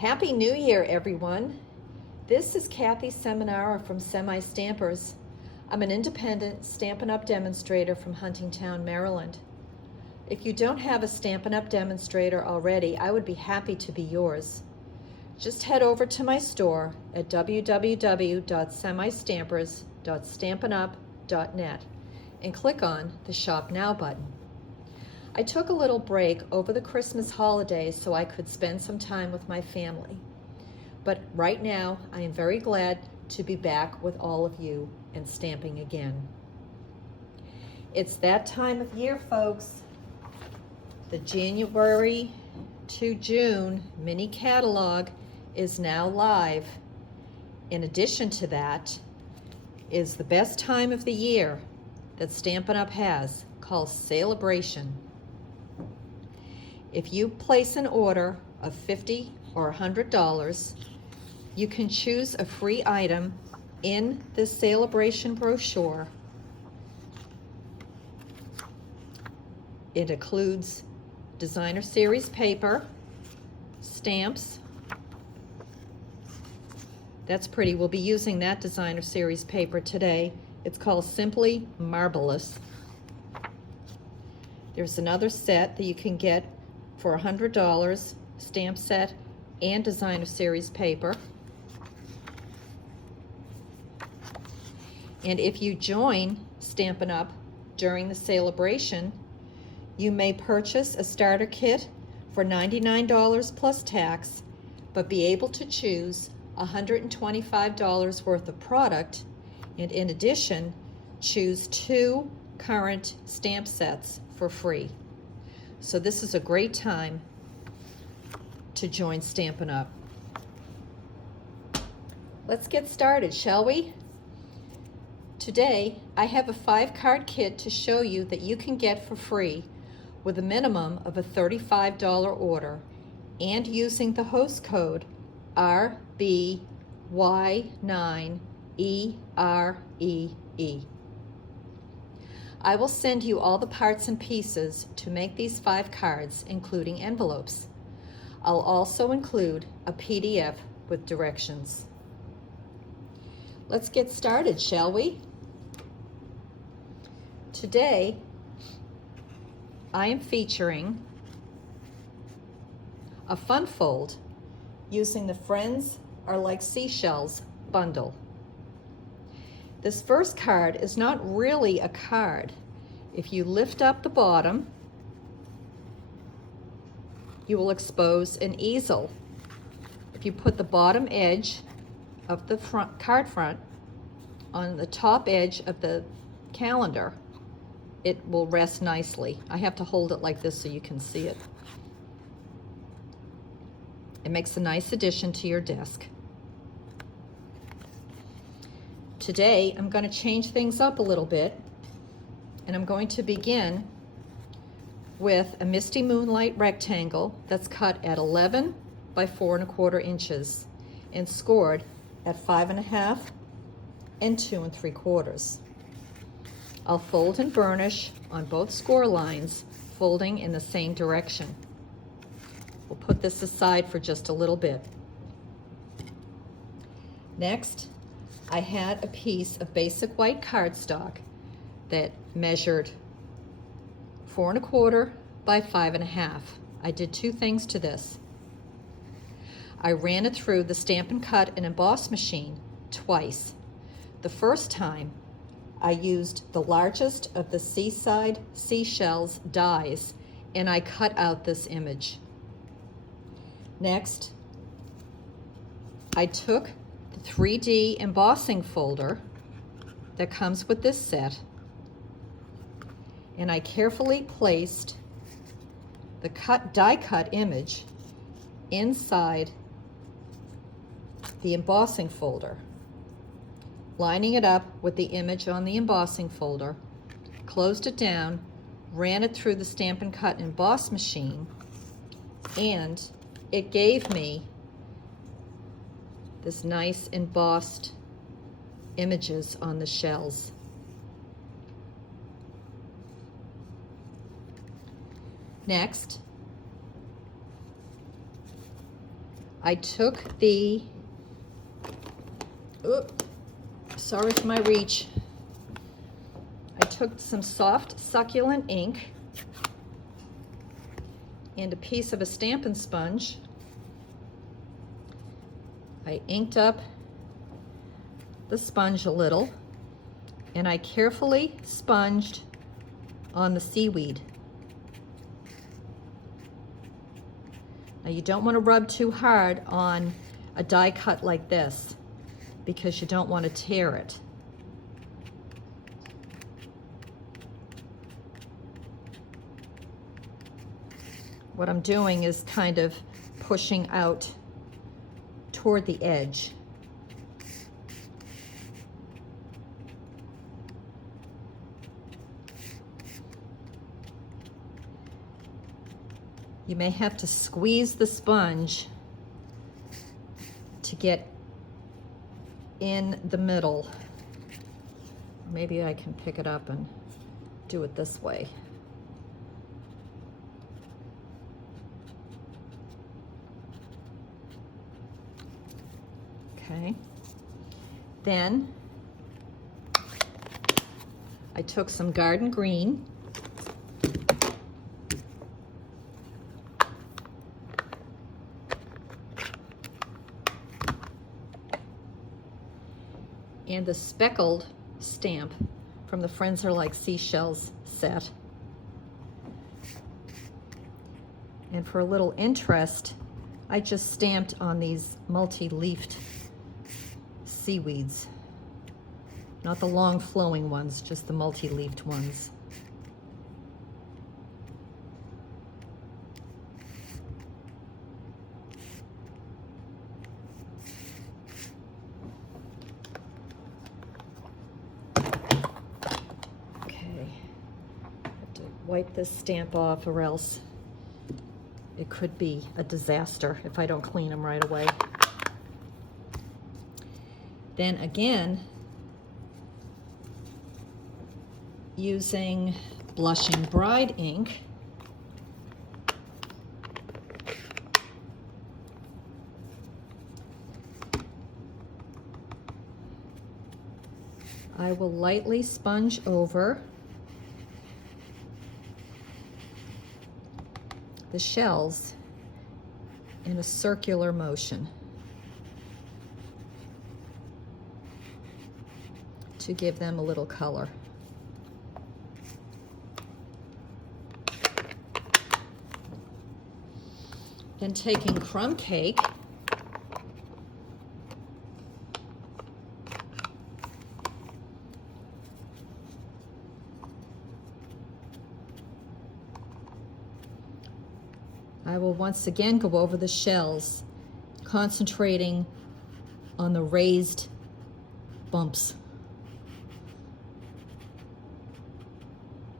Happy New Year, everyone. This is Kathy Seminara from SemiStampers. I'm an independent Stampin' Up! Demonstrator from Huntingtown, Maryland. If you don't have a Stampin' Up! Demonstrator already, I would be happy to be yours. Just head over to my store at www.semistampers.stampinup.net and click on the Shop Now button. I took a little break over the Christmas holidays so I could spend some time with my family. But right now, I am very glad to be back with all of you and stamping again. It's that time of year, folks. The January to June mini catalog is now live. In addition to that, is the best time of the year that Stampin' Up! Has, called Celebration. If you place an order of $50 or $100, you can choose a free item in this Celebration brochure. It includes designer series paper, stamps. That's pretty. We'll be using that designer series paper today. It's called Simply Marvelous. There's another set that you can get for $100, stamp set and designer series paper. And if you join Stampin' Up! During the celebration, you may purchase a starter kit for $99 plus tax, but be able to choose $125 worth of product, and in addition, choose 2 current stamp sets for free. So this is a great time to join Stampin' Up! Let's get started, shall we? Today, I have a 5-card kit to show you that you can get for free with a minimum of a $35 order and using the host code RBY9EREE. I will send you all the parts and pieces to make these 5 cards, including envelopes. I'll also include a PDF with directions. Let's get started, shall we? Today, I am featuring a fun fold using the Friends Are Like Seashells bundle. This first card is not really a card. If you lift up the bottom, you will expose an easel. If you put the bottom edge of the card front on the top edge of the calendar, it will rest nicely. I have to hold it like this so you can see it. It makes a nice addition to your desk. Today, I'm going to change things up a little bit, and I'm going to begin with a Misty Moonlight rectangle that's cut at 11 by 4 1/4 inches and scored at 5 1/2 and 2 3/4. I'll fold and burnish on both score lines, folding in the same direction. We'll put this aside for just a little bit. Next, I had a piece of basic white cardstock that measured 4 1/4 by 5 1/2. I did 2 things to this. I ran it through the Stampin' Cut and Emboss machine twice. The first time, I used the largest of the Seaside Seashells dies, and I cut out this image. Next, I took the 3D embossing folder that comes with this set, and I carefully placed the die cut image inside the embossing folder, lining it up with the image on the embossing folder, closed it down, ran it through the Stampin' Cut and Emboss machine, and it gave me this nice embossed images on the shells. Next, I took the, sorry for my reach. I took some soft succulent ink and a piece of a Stampin' Sponge. I inked up the sponge a little, and I carefully sponged on the seaweed. Now you don't want to rub too hard on a die cut like this because you don't want to tear it. What I'm doing is kind of pushing out toward the edge. You may have to squeeze the sponge to get in the middle. Maybe I can pick it up and do it this way. Okay. Then I took some garden green and the speckled stamp from the Friends Are Like Seashells set. And for a little interest, I just stamped on these multi-leafed seaweeds. Not the long flowing ones, just the multi-leafed ones. Wipe this stamp off or else it could be a disaster if I don't clean them right away. Then again, using Blushing Bride ink, I will lightly sponge over the shells in a circular motion to give them a little color. Then taking crumb cake, I will once again go over the shells, concentrating on the raised bumps.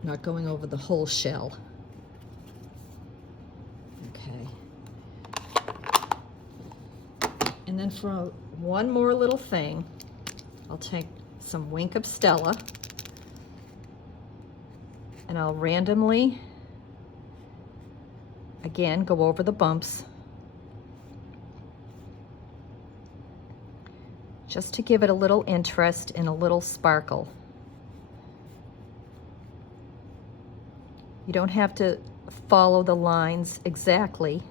Not going over the whole shell. Okay. And then for one more little thing, I'll take some Wink of Stella and I'll randomly again go over the bumps just to give it a little interest and a little sparkle. You don't have to follow the lines exactly.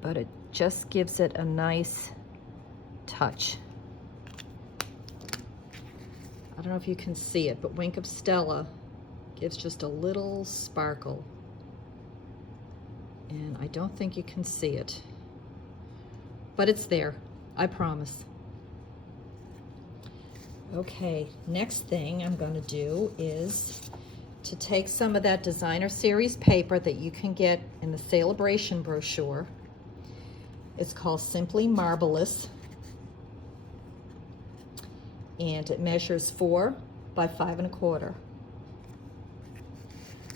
But it just gives it a nice touch. I don't know if you can see it, but Wink of Stella gives just a little sparkle. And I don't think you can see it, but it's there, I promise. Okay, next thing I'm going to do is to take some of that designer series paper that you can get in the Celebration brochure. It's called Simply Marvelous, and it measures 4 by 5 1/4.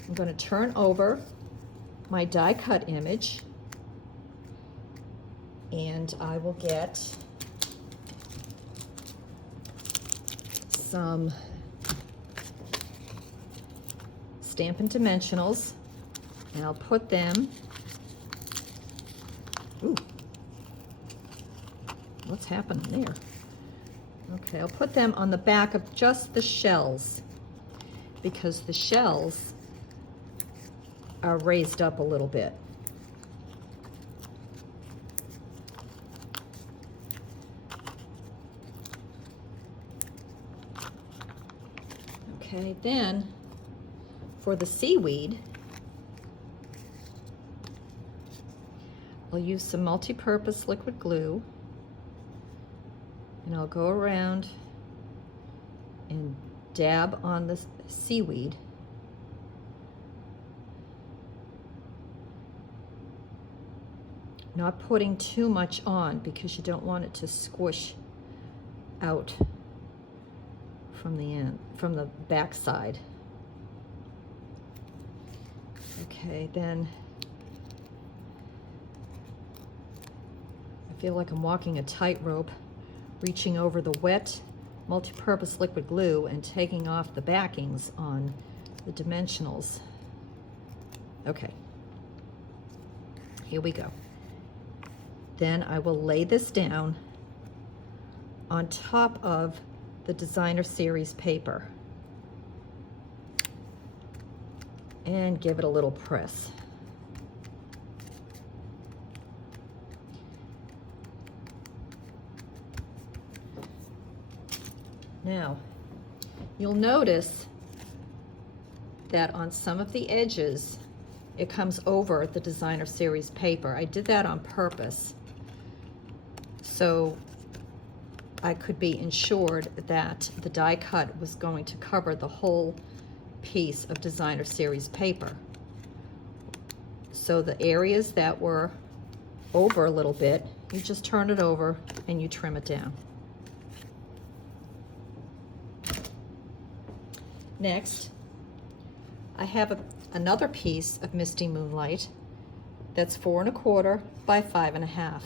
I'm going to turn over my die cut image, and I will get some Stampin' Dimensionals, and I'll put them, ooh, what's happening there? Okay, I'll put them on the back of just the shells, because the shells are raised up a little bit. Okay, then for the seaweed, I'll use some multi-purpose liquid glue, and I'll go around and dab on the seaweed. Not putting too much on because you don't want it to squish out from the end, from the back side. Okay, then I feel like I'm walking a tightrope, reaching over the wet multi-purpose liquid glue and taking off the backings on the dimensionals. Okay, here we go. Then I will lay this down on top of the Designer Series paper and give it a little press. Now, you'll notice that on some of the edges, it comes over the Designer Series paper. I did that on purpose, so I could be ensured that the die cut was going to cover the whole piece of Designer Series paper. So the areas that were over a little bit, you just turn it over and you trim it down. Next, I have another piece of Misty Moonlight that's 4 1/4 by 5 1/2.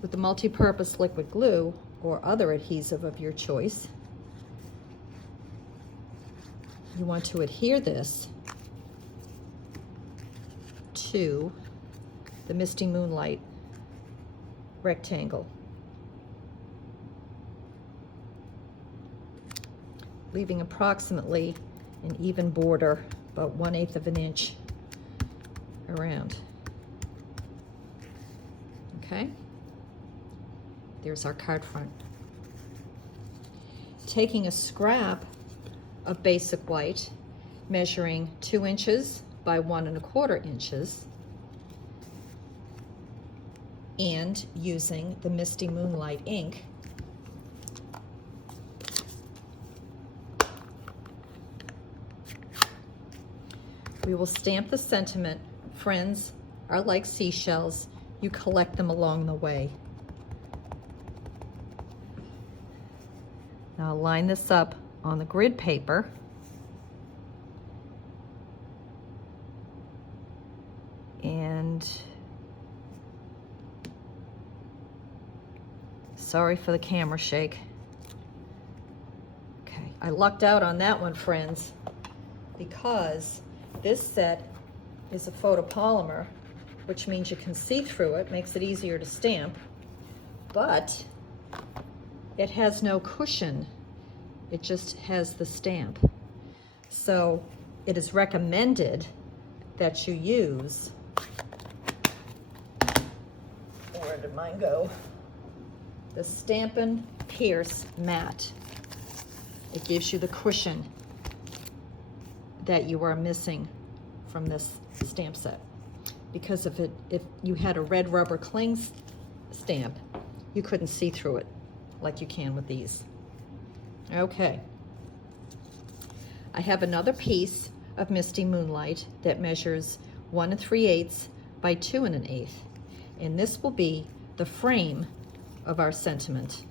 With the multi-purpose liquid glue or other adhesive of your choice, you want to adhere this to the Misty Moonlight rectangle, leaving approximately an even border, about 1/8 of an inch around. Okay, there's our card front. Taking a scrap of basic white, measuring 2 inches by 1 1/4 inches, and using the Misty Moonlight ink, we will stamp the sentiment, "Friends are like seashells, you collect them along the way." Now I'll line this up on the grid paper. And sorry for the camera shake. Okay, I lucked out on that one, friends, because this set is a photopolymer, which means you can see through it, makes it easier to stamp, but it has no cushion. It just has the stamp. So it is recommended that you use, where did mine go? The Stampin' Pierce Matte. It gives you the cushion that you are missing from this stamp set. Because if you had a red rubber cling stamp, you couldn't see through it like you can with these. Okay. I have another piece of Misty Moonlight that measures 1 3/8 by 2 1/8. And this will be the frame of our sentiment.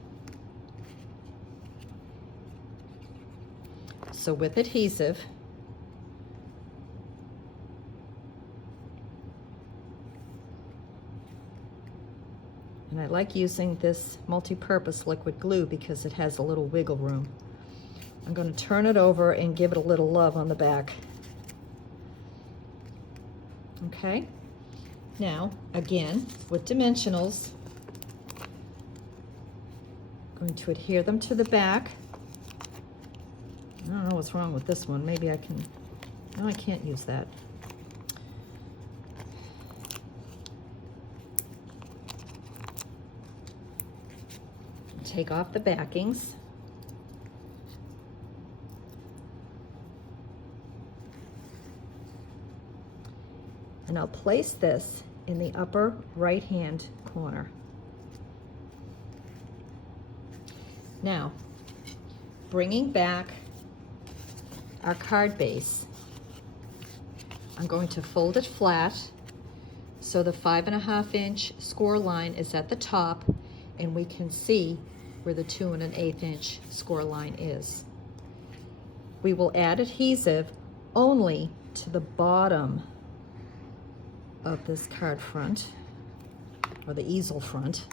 So with adhesive, and I like using this multi-purpose liquid glue because it has a little wiggle room. I'm going to turn it over and give it a little love on the back. Okay, now again with dimensionals, I'm going to adhere them to the back. I don't know what's wrong with this one. Maybe I can, no, I can't use that. Take off the backings. And I'll place this in the upper right-hand corner. Now, bringing back our card base, I'm going to fold it flat so the 5.5 inch score line is at the top and we can see where the 2 1/8 inch score line is. We will add adhesive only to the bottom of this card front, or the easel front,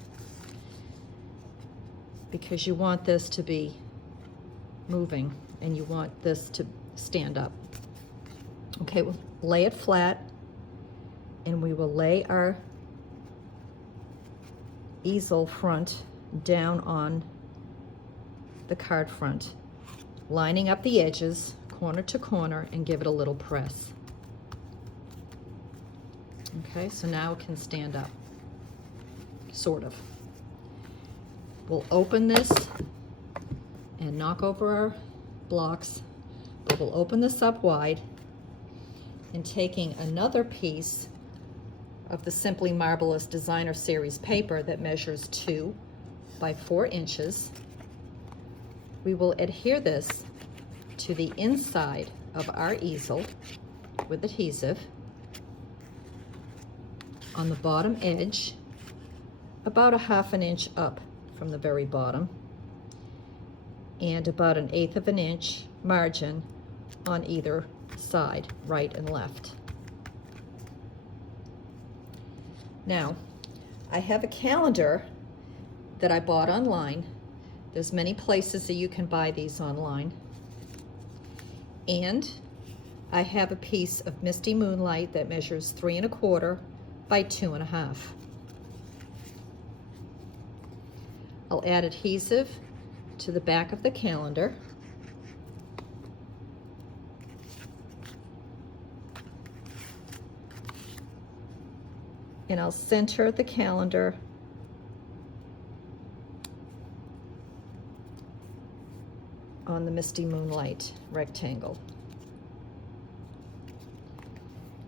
because you want this to be moving and you want this to stand up. Okay, we'll lay it flat and we will lay our easel front down on the card front, lining up the edges corner to corner, and give it a little press. Okay, so now it can stand up, sort of. We'll open this and knock over our blocks, but we'll open this up wide, and taking another piece of the Simply Marvelous Designer Series paper that measures 2 by 4 inches, we will adhere this to the inside of our easel with adhesive on the bottom edge, about 1/2 inch up from the very bottom, and about 1/8 inch margin on either side, right and left. Now, I have a calendar that I bought online. There's many places that you can buy these online. And I have a piece of Misty Moonlight that measures 3 1/4 by 2 1/2. I'll add adhesive to the back of the calendar. And I'll center the calendar on the Misty Moonlight rectangle.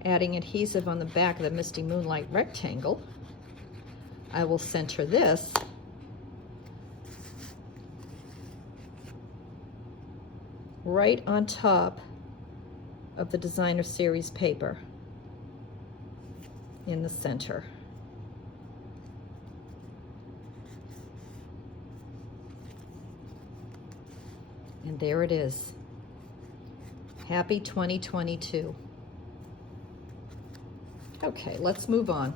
Adding adhesive on the back of the Misty Moonlight rectangle, I will center this right on top of the Designer Series paper in the center. And there it is. Happy 2022. Okay, let's move on.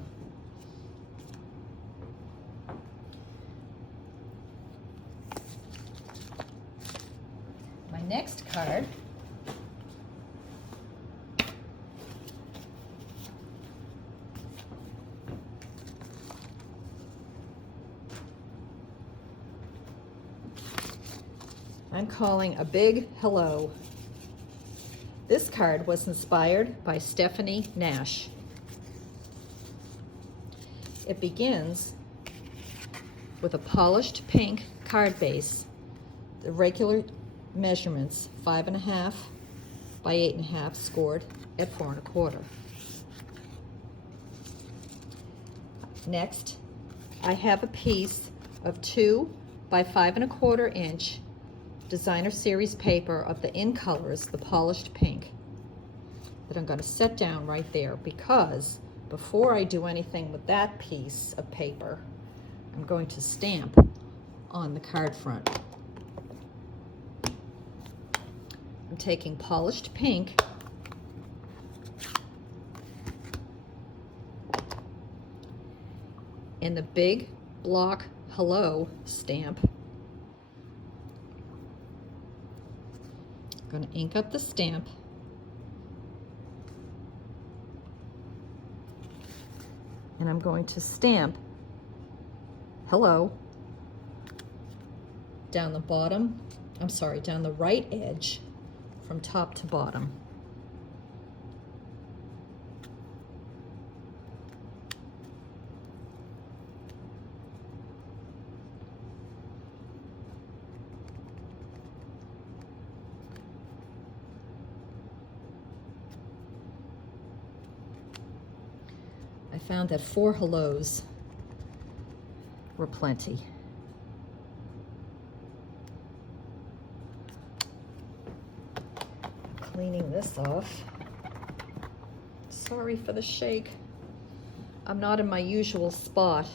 My next card I'm calling a big hello. This card was inspired by Stephanie Nash. It begins with a polished pink card base, the regular measurements 5.5 by 8.5, scored at 4 1/4. Next, I have a piece of 2 by 5 1/4 inch Designer Series paper of the In Colors, the polished pink, that I'm going to set down right there, because before I do anything with that piece of paper, I'm going to stamp on the card front. I'm taking polished pink and the big block hello stamp, I'm going to ink up the stamp. And I'm going to stamp hello down the bottom, I'm sorry, down the right edge from top to bottom. I found that 4 hellos were plenty. Cleaning this off. Sorry for the shake. I'm not in my usual spot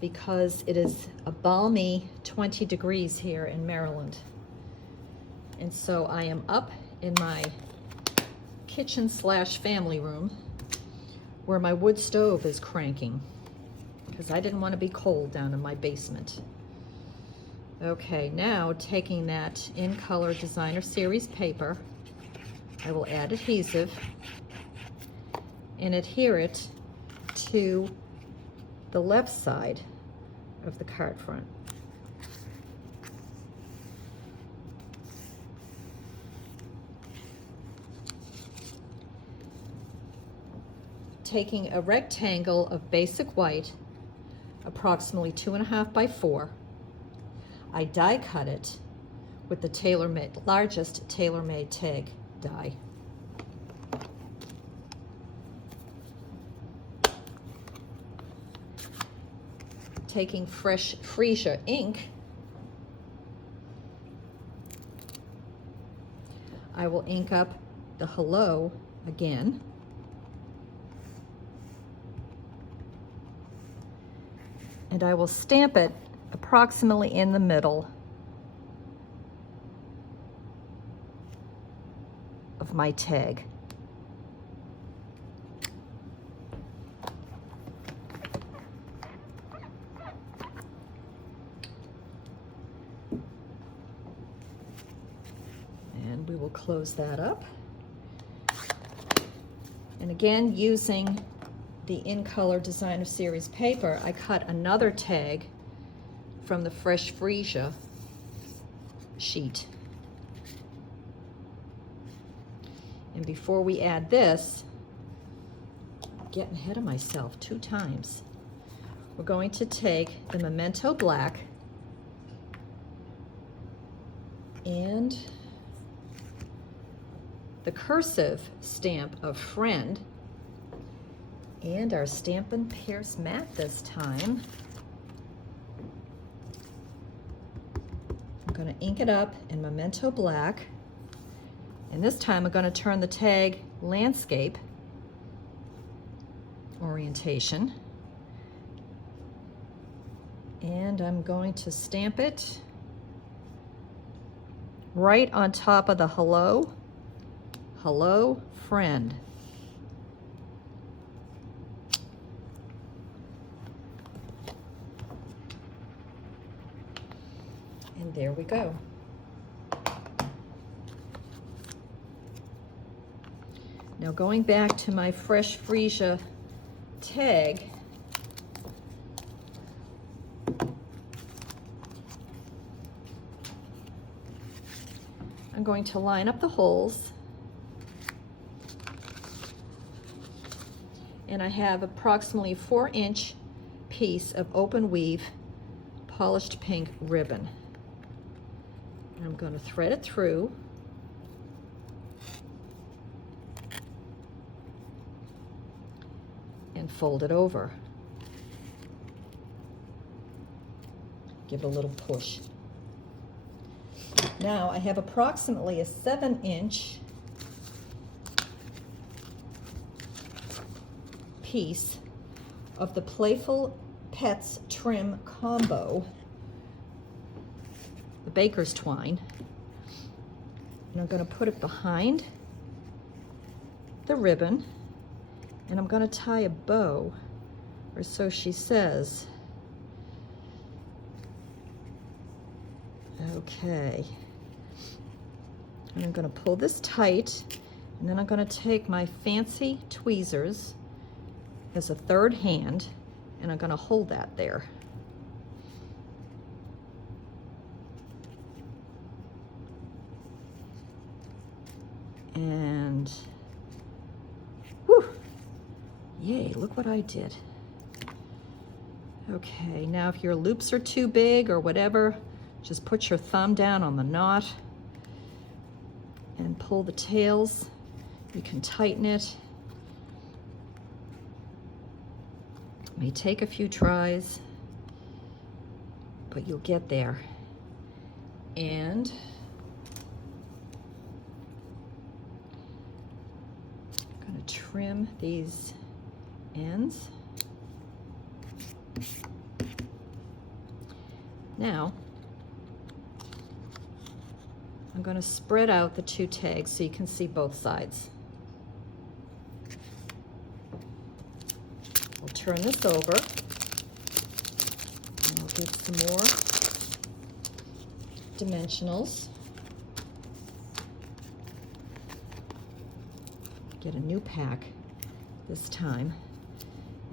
because it is a balmy 20 degrees here in Maryland. And so I am up in my kitchen slash family room where my wood stove is cranking because I didn't want to be cold down in my basement. Okay, now taking that In Color Designer Series paper, I will add adhesive and adhere it to the left side of the card front. Taking a rectangle of basic white, approximately 2.5 by 4, I die cut it with the largest tailor-made tag die. Taking fresh freesia ink, I will ink up the hello again. And I will stamp it approximately in the middle of my tag. And we will close that up. And again, using the In Color Designer Series paper, I cut another tag from the Fresh Freesia sheet. And before we add this, I'm getting ahead of myself 2 times. We're going to take the Memento Black and the cursive stamp of Friend and our Stampin' Pierce mat this time. I'm going to ink it up in Memento Black, and this time I'm going to turn the tag landscape orientation, and I'm going to stamp it right on top of the hello, hello friend. And there we go. Now going back to my Fresh Freesia tag, I'm going to line up the holes, and I have approximately 4-inch piece of open weave polished pink ribbon. I'm going to thread it through, and fold it over. Give it a little push. Now I have approximately a 7-inch piece of the Playful Pets Trim Combo, the baker's twine, and I'm going to put it behind the ribbon, and I'm going to tie a bow, or so she says. Okay, And I'm going to pull this tight, and then I'm going to take my fancy tweezers as a third hand, and I'm going to hold that there. And whew, yay, look what I did. Okay, now if your loops are too big or whatever, just put your thumb down on the knot and pull the tails. You can tighten it. It may take a few tries, but you'll get there. And I'm going to trim these ends. Now, I'm going to spread out the two tags so you can see both sides. I'll turn this over, and I'll get some more dimensionals. Get a new pack this time,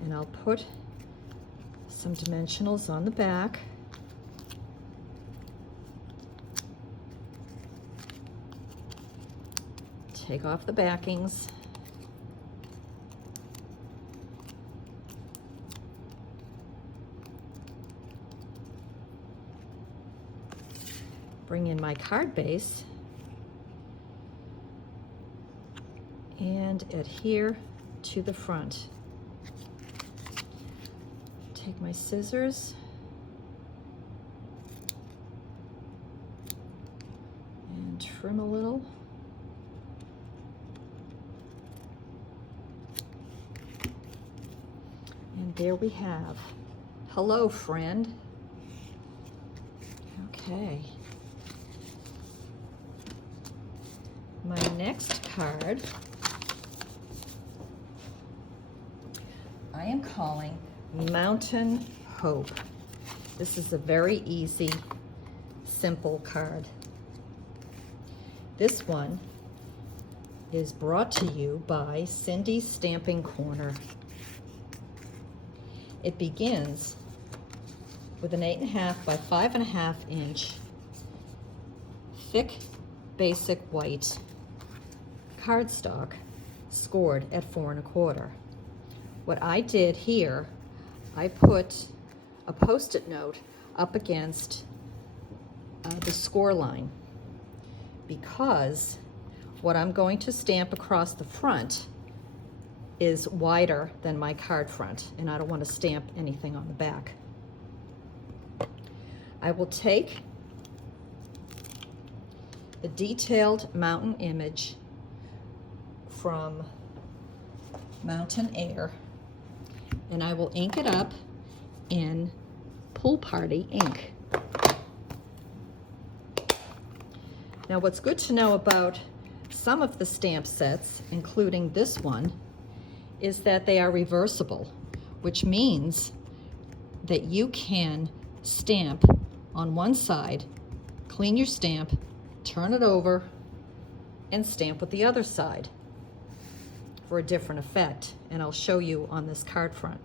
and I'll put some dimensionals on the back. Take off the backings. Bring in my card base and adhere to the front. Take my scissors and trim a little. And there we have, hello friend. Okay. My next card, I am calling Mountain Hope. This is a very easy, simple card. This one is brought to you by Cindy's Stamping Corner. It begins with an 8.5 by 5.5 inch thick basic white cardstock scored at 4 1/4. What I did here, I put a Post-it note up against the score line, because what I'm going to stamp across the front is wider than my card front, and I don't want to stamp anything on the back. I will take the detailed mountain image from Mountain Air, and I will ink it up in Pool Party ink. Now, what's good to know about some of the stamp sets, including this one, is that they are reversible, which means that you can stamp on one side, clean your stamp, turn it over, and stamp with the other side for a different effect, and I'll show you on this card front.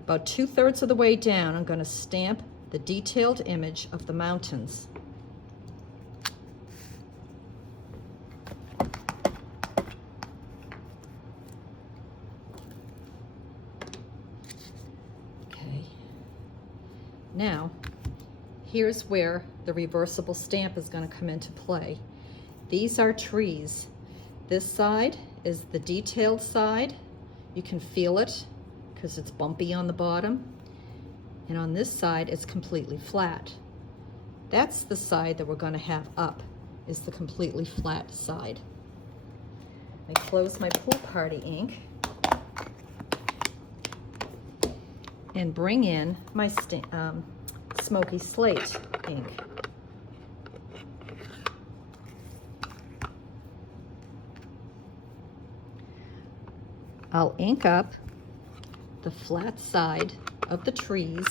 About 2/3 of the way down, I'm going to stamp the detailed image of the mountains. Now, here's where the reversible stamp is going to come into play. These are trees. This side is the detailed side. You can feel it because it's bumpy on the bottom. And on this side, it's completely flat. That's the side that we're going to have up, is the completely flat side. I close my Pool Party ink and bring in my Smoky Slate ink. I'll ink up the flat side of the trees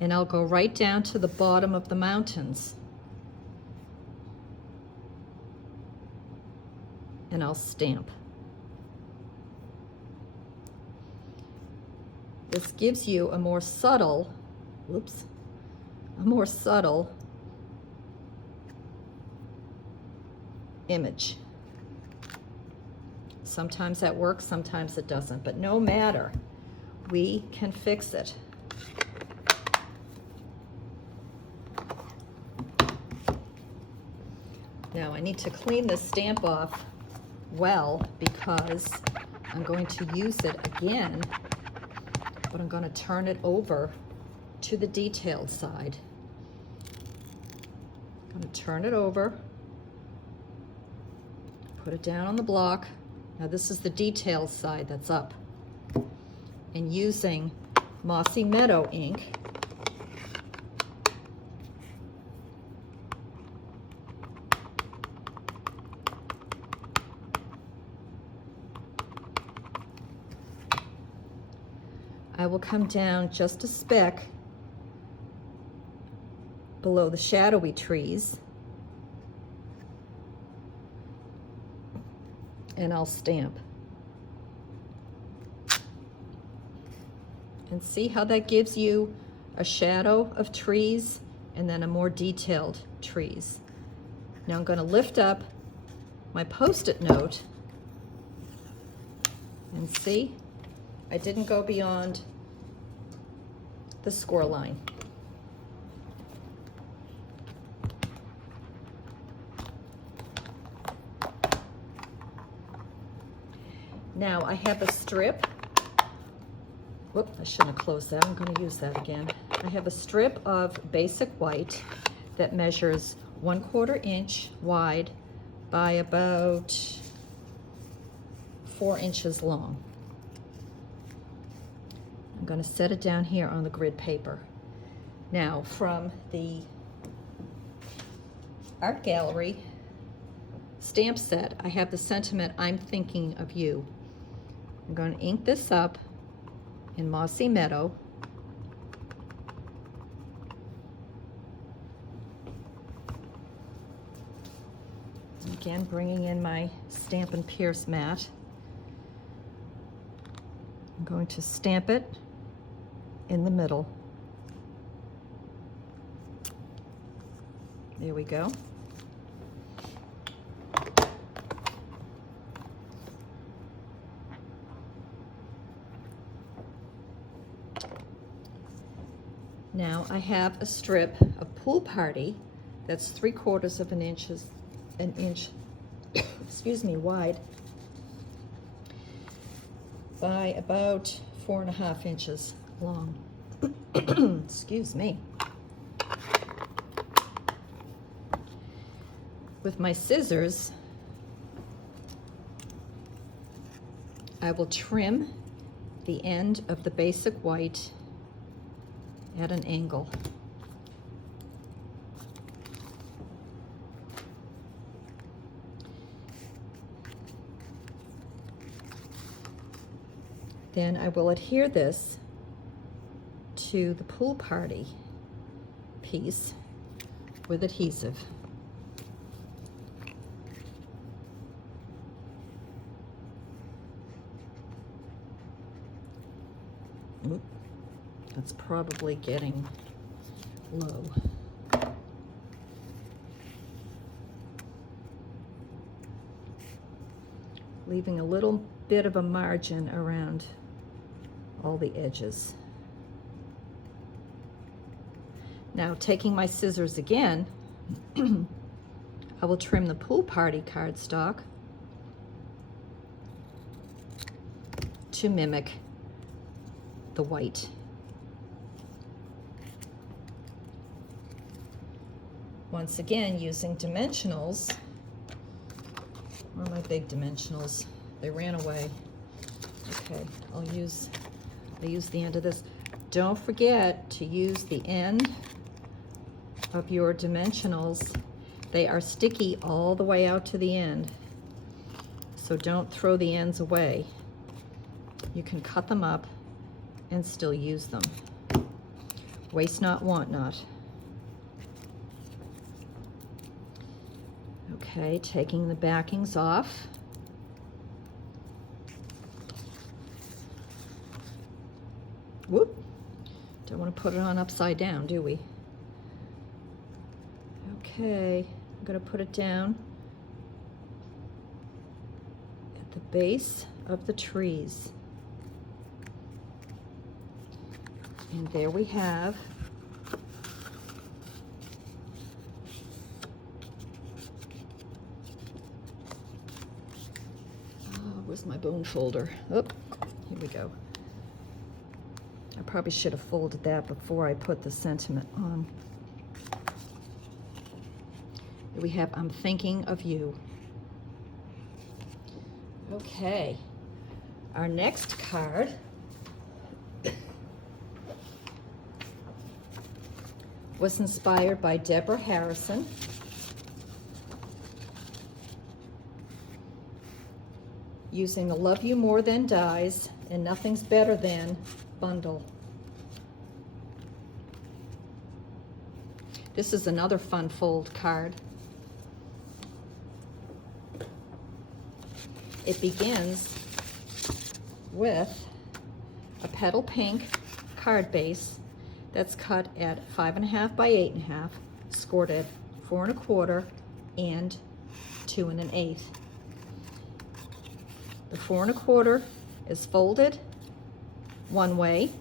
and I'll go right down to the bottom of the mountains. And I'll stamp. This gives you a more subtle, image. Sometimes that works, sometimes it doesn't, but no matter, we can fix it. Now I need to clean this stamp off well because I'm going to use it again, but I'm going to turn it over to the detailed side. I'm going to turn it over, put it down on the block. Now this is the detailed side that's up. And using Mossy Meadow ink, I will come down just a speck below the shadowy trees, and I'll stamp. And see how that gives you a shadow of trees and then a more detailed trees. Now I'm going to lift up my Post-it note and see, I didn't go beyond the score line. Now I have a strip. Whoop, I shouldn't have closed that. I'm going to use that again. I have a strip of basic white that measures 1/4 inch wide by about 4 inches long. I'm going to set it down here on the grid paper. Now from the art gallery stamp set, I have the sentiment, I'm thinking of you. I'm going to ink this up in Mossy Meadow. Again, bringing in my Stampin' Pierce mat. I'm going to stamp it in the middle. There we go. Now I have a strip of Pool Party that's 3/4 of an inch, excuse me, wide by about 4.5 inches long. Excuse me. With my scissors, I will trim the end of the basic white at an angle. Then I will adhere this to the Pool Party piece with adhesive. Oop, that's probably getting low. Leaving a little bit of a margin around all the edges. Now, taking my scissors again, I will trim the Pool Party cardstock to mimic the white. Once again, using dimensionals. Where are my big dimensionals? They ran away. Okay, I'll use the end of this. Don't forget to use the end of your dimensionals. They are sticky all the way out to the end, so don't throw the ends away. You can cut them up and still use them. Waste not, want not. Okay, taking the backings off. Whoop. Don't want to put it on upside down, do we? Okay, I'm going to put it down at the base of the trees. And there we have where's my bone folder? Oh, here we go. I probably should have folded that before I put the sentiment on. Here we have, I'm thinking of you. Okay, our next card was inspired by Deborah Harrison. Using a Love You More Than Dies and Nothing's Better Than bundle. This is another fun fold card. It begins with a petal pink card base that's cut at 5.5 by 8.5, scored at 4 1/4 and 2 1/8. The 4 1/4 is folded one way,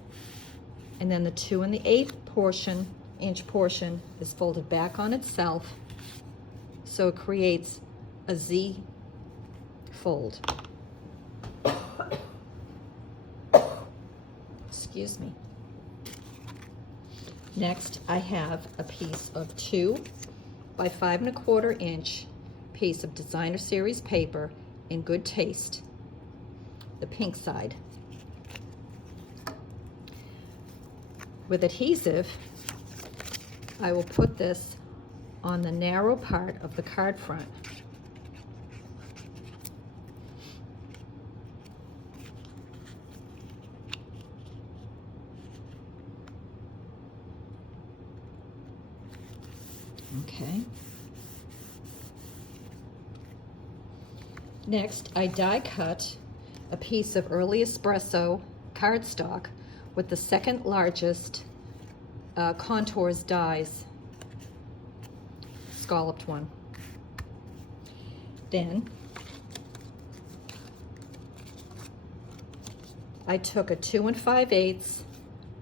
and then the 2 1/8 inch portion is folded back on itself, so it creates a Z fold. Excuse me. Next, I have a piece of 2 by 5 1/4 inch piece of designer series paper in good taste, the pink side. With adhesive, I will put this on the narrow part of the card front. Okay. Next, I die cut a piece of early espresso cardstock with the second largest contours dies, scalloped one. Then I took a 2 5/8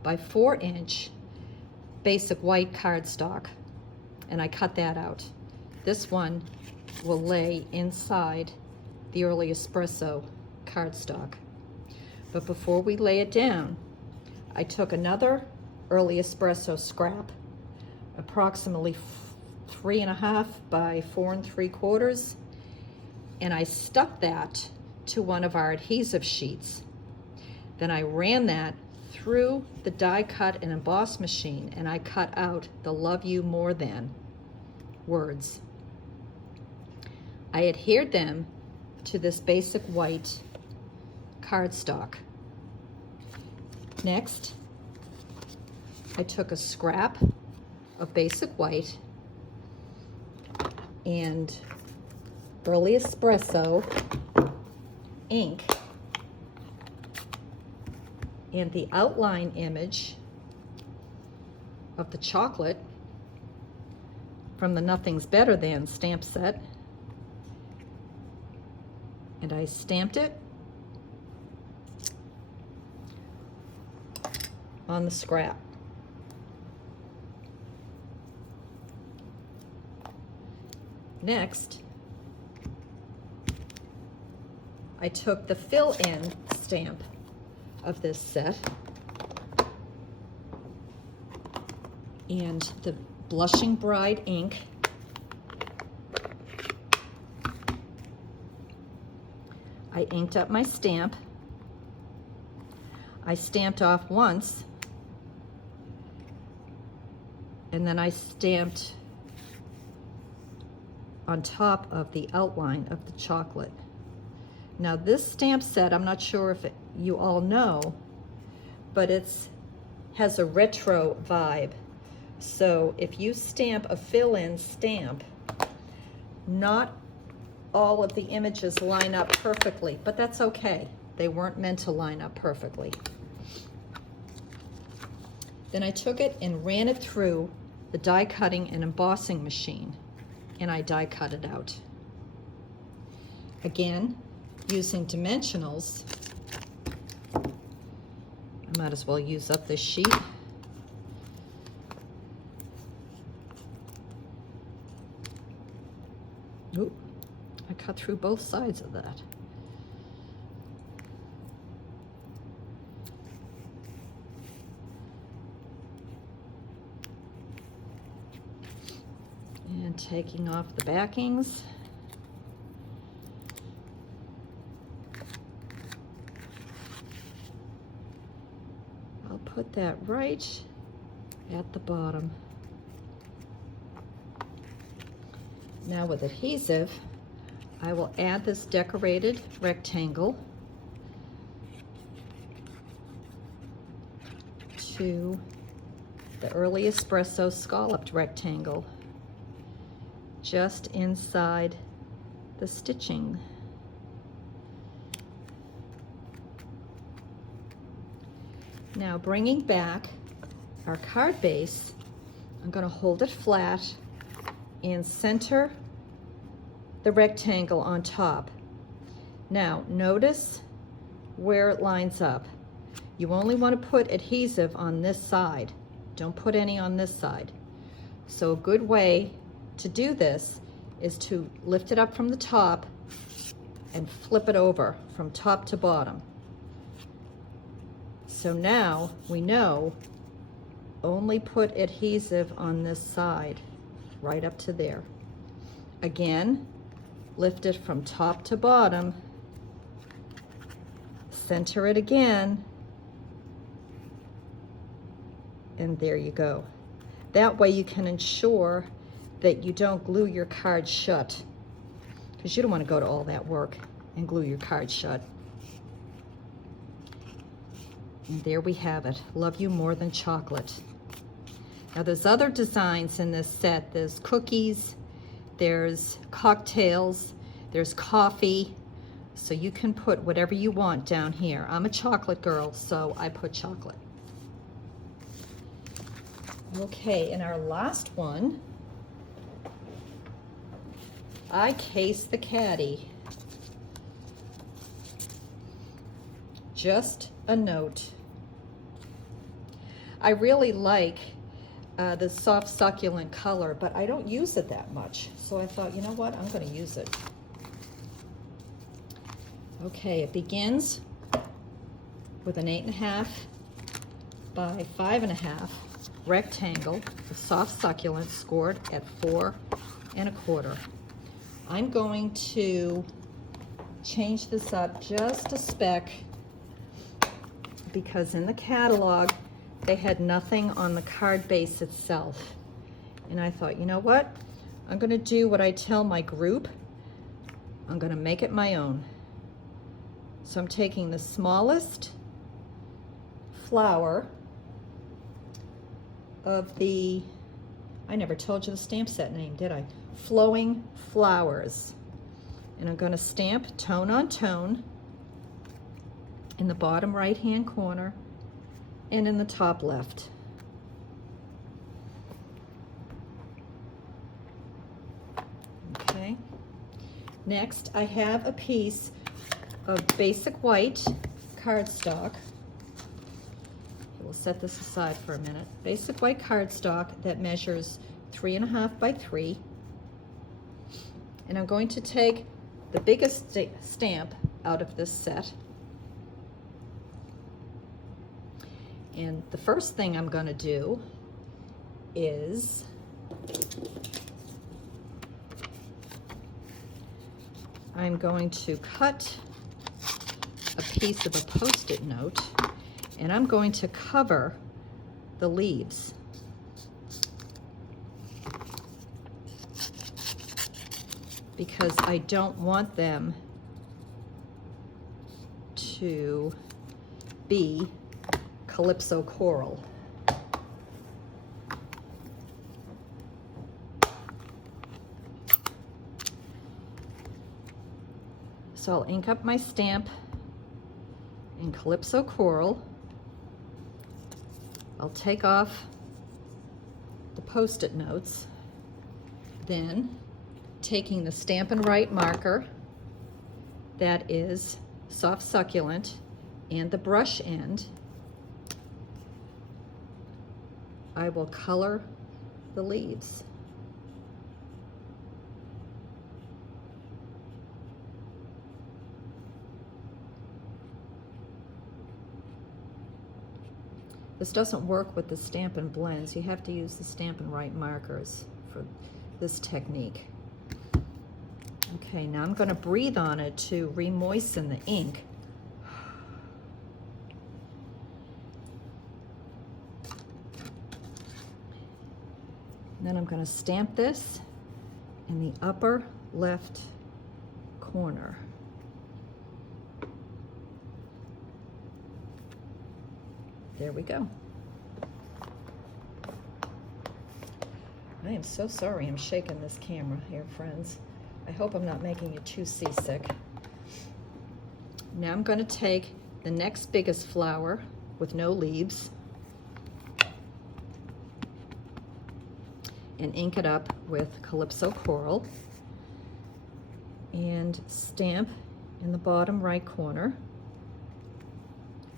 by 4 inch basic white cardstock and I cut that out. This one will lay inside the early espresso cardstock. But before we lay it down, I took another early espresso scrap, approximately 3.5 by 4 3/4, and I stuck that to one of our adhesive sheets. Then I ran that through the die cut and emboss machine, and I cut out the Love You More Than words. I adhered them to this basic white cardstock. Next, I took a scrap of basic white and early espresso ink and the outline image of the chocolate from the Nothing's Better Than stamp set, and I stamped it on the scrap. Next, I took the fill-in stamp of this set and the Blushing Bride ink. I inked up my stamp. I stamped off once, and then I stamped on top of the outline of the chocolate. Now this stamp set, I'm not sure if you all know, but it's has a retro vibe. So if you stamp a fill-in stamp, not all of the images line up perfectly, but that's okay. They weren't meant to line up perfectly. Then I took it and ran it through the die cutting and embossing machine, and I die cut it out. Again, using dimensionals, I might as well use up this sheet. Ooh, I cut through both sides of that. And taking off the backings. I'll put that right at the bottom. Now with adhesive, I will add this decorated rectangle to the early espresso scalloped rectangle just inside the stitching. Now bringing back our card base, I'm going to hold it flat and center the rectangle on top. Now notice where it lines up. You only want to put adhesive on this side. Don't put any on this side. So a good way to do this is to lift it up from the top and flip it over from top to bottom. So now we know only put adhesive on this side, right up to there. Again, lift it from top to bottom, center it again, and there you go. That way you can ensure that you don't glue your card shut, because you don't want to go to all that work and glue your card shut. And there we have it. Love You More Than Chocolate. Now there's other designs in this set. There's cookies, there's cocktails, there's coffee. So you can put whatever you want down here. I'm a chocolate girl, so I put chocolate. Okay, and our last one, I cased the caddy. Just a note. I really like the soft succulent color, but I don't use it that much. So I thought, you know what, I'm going to use it. Okay, it begins with an 8.5 by 5.5 rectangle of soft succulent scored at 4 1/4. I'm going to change this up just a speck because in the catalog they had nothing on the card base itself. And I thought, you know what? I'm going to do what I tell my group. I'm going to make it my own. So I'm taking the smallest flower of the, I never told you the stamp set name, did I? Flowing Flowers. And I'm going to stamp tone on tone in the bottom right hand corner and in the top left. Okay. Next, I have a piece of basic white cardstock. We'll set this aside for a minute. Basic white cardstock that measures 3.5 by 3. And I'm going to take the biggest stamp out of this set. And the first thing I'm going to do is I'm going to cut a piece of a Post-it note, and I'm going to cover the leaves. Because I don't want them to be Calypso coral. So I'll ink up my stamp in Calypso Coral. I'll take off the Post-it notes. Then, taking the Stampin' Write marker, that is Soft Succulent, and the brush end, I will color the leaves. This doesn't work with the Stampin' Blends. You have to use the Stampin' Write markers for this technique. Okay, now I'm going to breathe on it to re-moisten the ink. And then I'm going to stamp this in the upper left corner. There we go. I am so sorry I'm shaking this camera here, friends. I hope I'm not making you too seasick. Now I'm going to take the next biggest flower with no leaves and ink it up with Calypso Coral and stamp in the bottom right corner.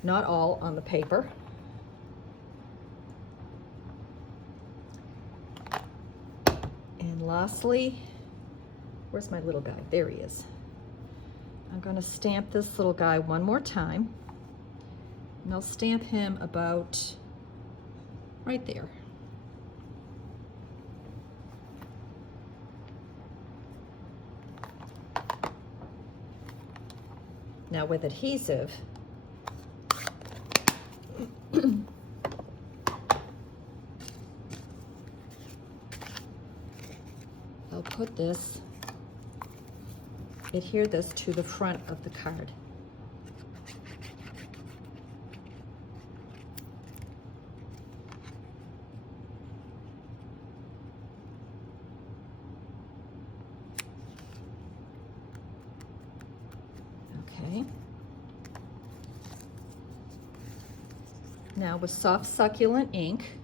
Not all on the paper. And lastly, where's my little guy? There he is. I'm going to stamp this little guy one more time, and I'll stamp him about right there. Now with adhesive, I'll put this, adhere this to the front of the card. Okay. Now with Soft Succulent ink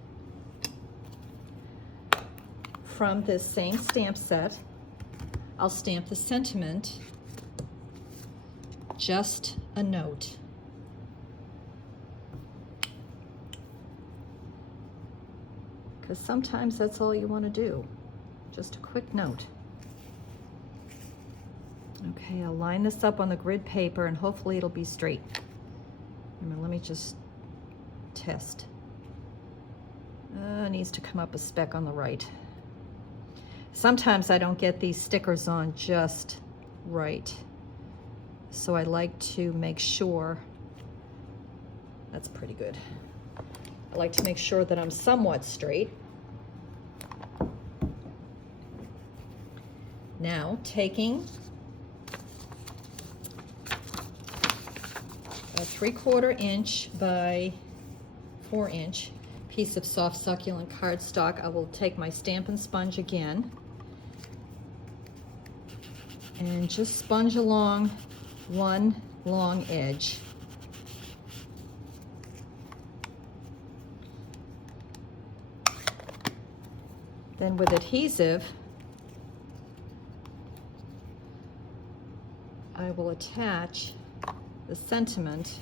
from this same stamp set, I'll stamp the sentiment, just a note. Because sometimes that's all you want to do, just a quick note. Okay, I'll line this up on the grid paper and hopefully it'll be straight. Let me just test. It needs to come up a speck on the right. Sometimes I don't get these stickers on just right, so I like to make sure, that's pretty good. I like to make sure that I'm somewhat straight. Now, taking a 3/4 inch by 4 inch piece of soft succulent cardstock, I will take my Stampin' Sponge again and just sponge along one long edge. Then with adhesive, I will attach the sentiment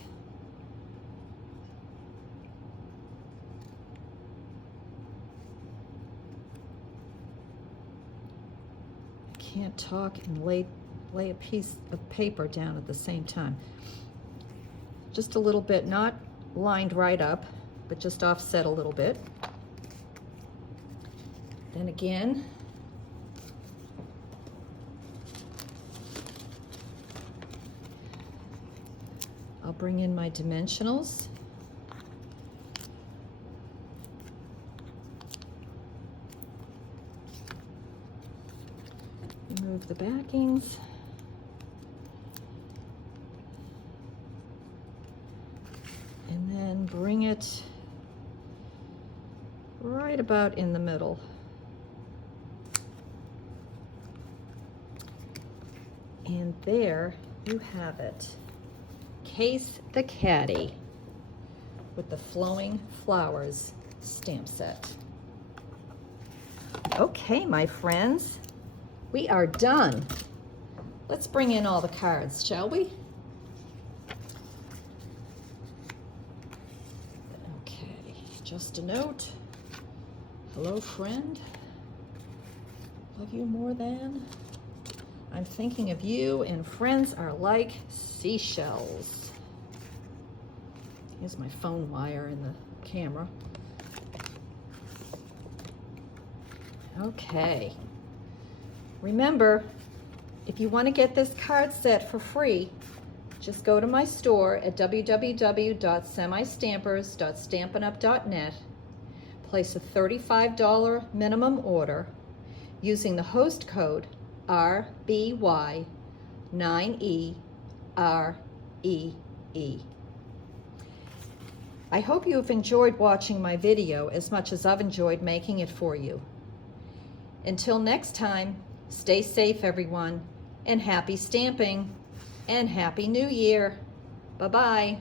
can't talk and lay a piece of paper down at the same time. Just a little bit, not lined right up, but just offset a little bit. Then again, I'll bring in my dimensionals. Remove the backings. And then bring it right about in the middle. And there you have it. Case the Caddy with the Flowing Flowers stamp set. Okay, my friends, we are done. Let's bring in all the cards, shall we? Okay, just a note. Hello, friend. Love you more than. I'm thinking of you, and friends are like seashells. Here's my phone wire in the camera. Okay. Remember, if you want to get this card set for free, just go to my store at www.semistampers.stampinup.net, place a $35 minimum order using the host code RBY9EREE. I hope you have enjoyed watching my video as much as I've enjoyed making it for you. Until next time, stay safe, everyone, and happy stamping, and Happy New Year. Bye-bye.